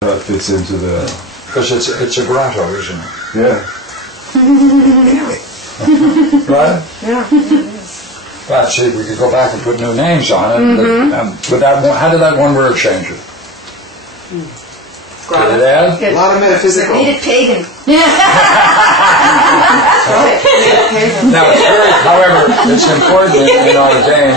that fits into the... Because it's a grotto, isn't it? Yeah. Right? Yeah. But see, we could go back and put new names on it. But how did that one word change it? Did it add? A lot of metaphysical. Made it pagan. Now, however, it's important in our game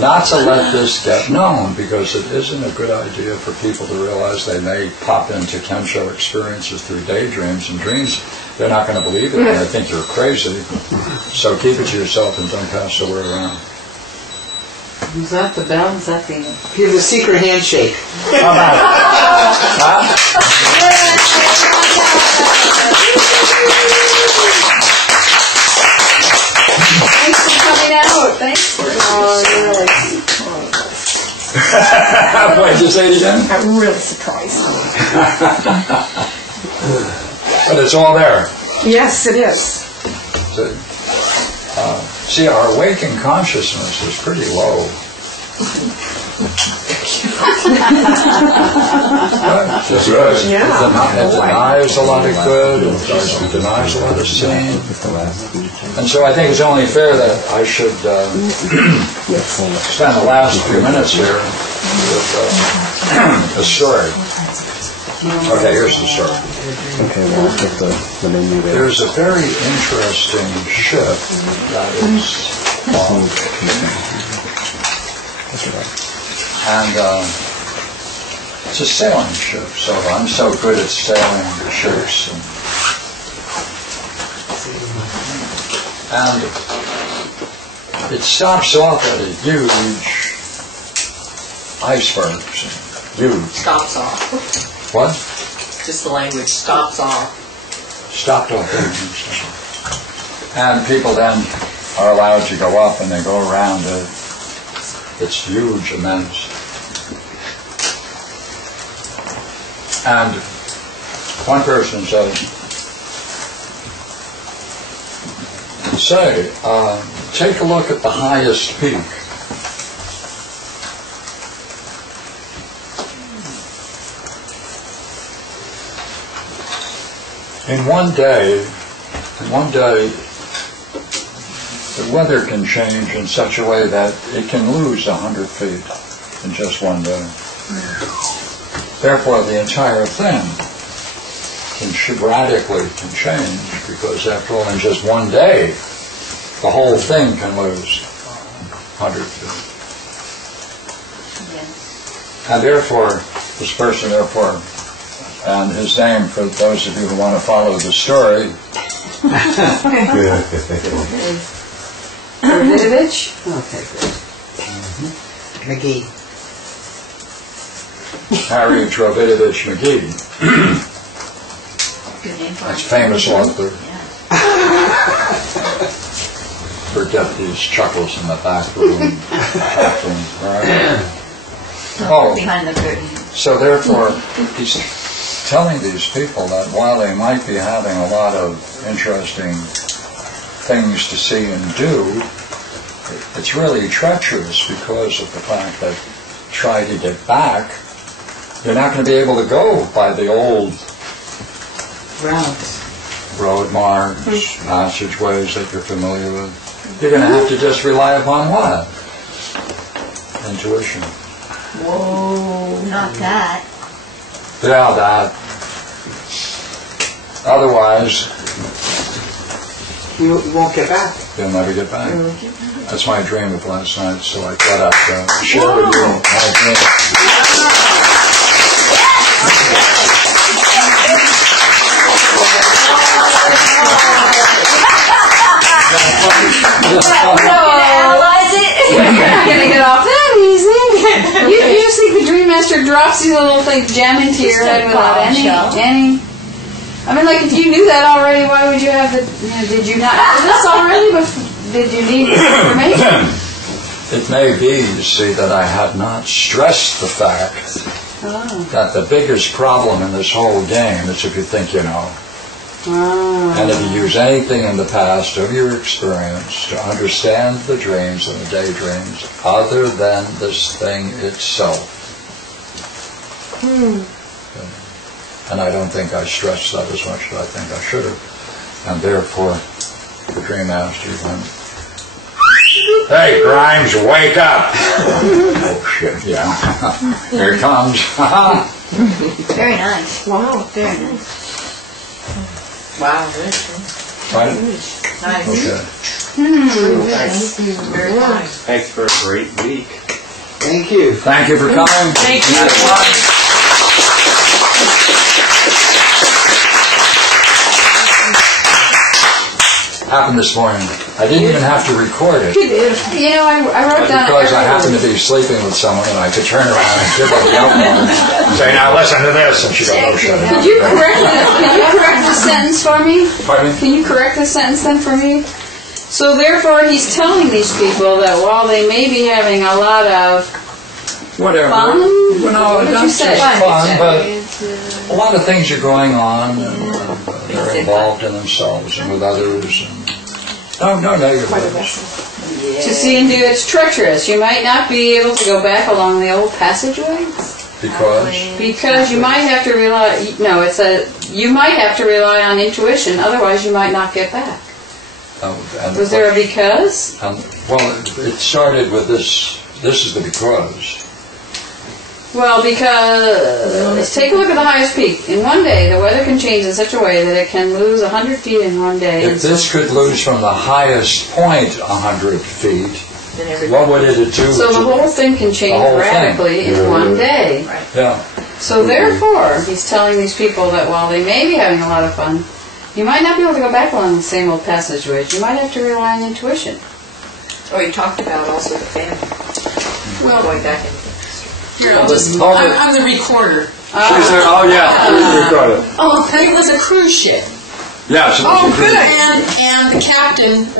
not to let this get known, because it isn't a good idea for people to realize they may pop into Kensho experiences through daydreams and dreams. They're not going to believe it, and they think you're crazy. So keep it to yourself and don't pass the word around. Is that the bell? Is that the... Give a secret handshake. How about it? Huh? Thanks for coming out. Thanks for What did you say it again? I'm really surprised. But it's all there. Yes, it is. So, see, our waking consciousness is pretty low. Just because it denies a lot of good, it denies a lot of sin. And so I think it's only fair that I should spend the last few minutes here with a story. Okay, here's the story. Okay, well, let's get the menu there. There's a very interesting ship that is and it's a sailing ship, so I'm so good at sailing ships. And it stops off at a huge iceberg. Huge. Stops off. What? Just the language, stops off. Stopped off there. And people then are allowed to go up and they go around it. It's huge, immense. And one person says, take a look at the highest peak. In one day, the weather can change in such a way that it can lose 100 feet in just one day. Therefore, the entire thing radically can change, because after all, in just one day, the whole thing can lose 100 feet. And therefore, this person, and his name, for those of you who want to follow the story, Davidovich? Okay, good. McGee. Harry Dravidovich McGee. Good name for That's famous author. Yeah. Forget these chuckles in the back room. Right? Oh, Behind the curtain. so therefore, he's telling these people that while they might be having a lot of interesting things to see and do, it's really treacherous because of the fact that try to get back, you're not going to be able to go by the old Routes. road marks, passageways that you're familiar with. You're going to have to just rely upon what? Intuition. Whoa, not that. Yeah, that. Otherwise, You won't get back. you'll never get back. That's my dream of last night, so I thought I'd share with you my dream. Analyze it. You're not gonna get off that easy. You just think the Dream Master drops these little things, jam into your head without any. I mean, like, if you knew that already, why would you have the? Did you not know this already? But did you need this information? It may be, you see, that I have not stressed the fact that the biggest problem in this whole game is if you think you know. And if you use anything in the past of your experience to understand the dreams and the daydreams other than this thing itself. And I don't think I stressed that as much as I think I should have. And therefore, the Dream Master went, "Hey, Grimes, wake up!" Oh, shit, yeah. Here it comes. Very nice. Wow, very nice. Wow. Right? Nice. Okay. Nice. Very nice. Thanks for a great week. Thank you. Thank you for coming. Thank you. Have fun. Happened this morning. I didn't even have to record it. You know, I wrote down Because I happened to be sleeping with someone and I could turn around and give her the elbow and say, "Now listen to this," and she'd go, "Oh, shut it." Could you correct the sentence for me? Pardon me? Can you correct the sentence then for me? So therefore, he's telling these people that while they may be having a lot of Whatever. fun, Well, no, what did not you say? just fun, but a lot of things are going on, and they're involved in themselves and with others, and no negative ways. To see and do, it's treacherous. You might not be able to go back along the old passageways. Because you might have to rely. No, you might have to rely on intuition. Otherwise, you might not get back. Was there a because? Well, it started with this. This is the because. Well, because take a look at the highest peak. In one day, the weather can change in such a way that it can lose 100 feet in one day. If this could lose from the highest point 100 feet, what would it do? So the whole thing can change radically in one day. Yeah. So therefore, he's telling these people that while they may be having a lot of fun, you might not be able to go back along the same old passageways. You might have to rely on intuition. Oh, you talked about also the family. Well, Going back in. Here, I'm the recorder. Oh, yeah. Record it. Oh, it was a cruise ship. Yeah. So And the captain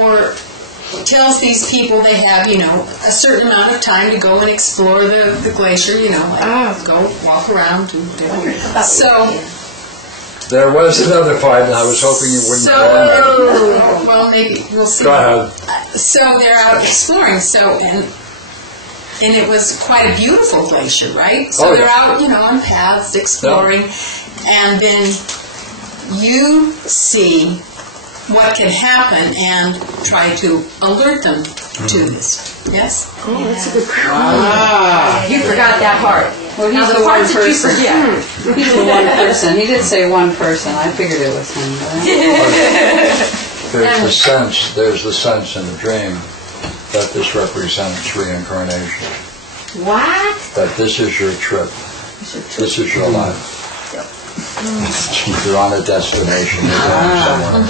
tells these people they have, a certain amount of time to go and explore the glacier, go walk around. So there was another part, and I was hoping you wouldn't go in there. well, maybe we'll see. Go ahead. So they're out exploring. And it was quite a beautiful glacier, right? So they're out, on paths exploring, and then you see what can happen and try to alert them to this. Yes? Oh, that's a good point. You forgot that part. Well, he's the one person. He's the one person. He did say one person. I figured it was him. There's the sense in the dream that this represents reincarnation. What? That this is your trip. This is your life. You're on a destination. You're going somewhere.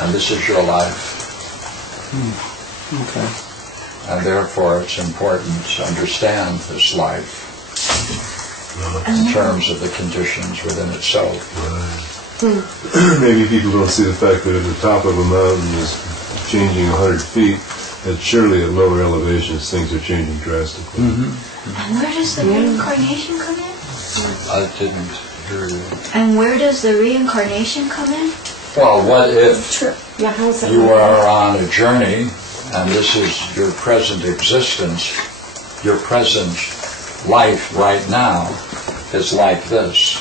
And this is your life. Okay. And therefore it's important to understand this life in terms of the conditions within itself. Maybe people don't see the fact that at the top of a mountain is changing 100 feet, that surely at lower elevations things are changing drastically. And where does the reincarnation come in? I didn't hear you. And where does the reincarnation come in? Well, what if you are on a journey and this is your present existence, your present life right now is like this.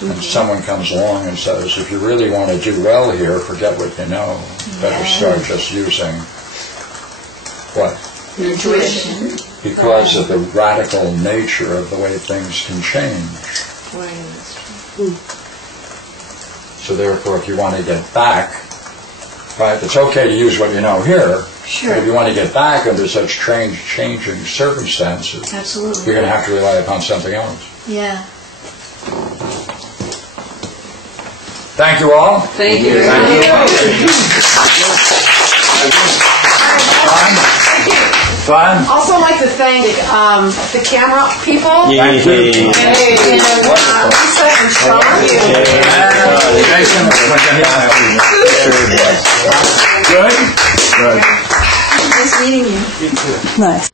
And someone comes along and says, if you really want to do well here, forget what you know. Better start just using what? Intuition. Because of the radical nature of the way things can change. So therefore, if you want to get back, right, it's okay to use what you know here. Sure. But if you want to get back under such changing circumstances, Absolutely. you're going to have to rely upon something else. Yeah. Thank you all. Thank you. Fun? Also like to thank the camera people. Thank you. Lisa and Sean. Good? Nice meeting you. You too. Nice.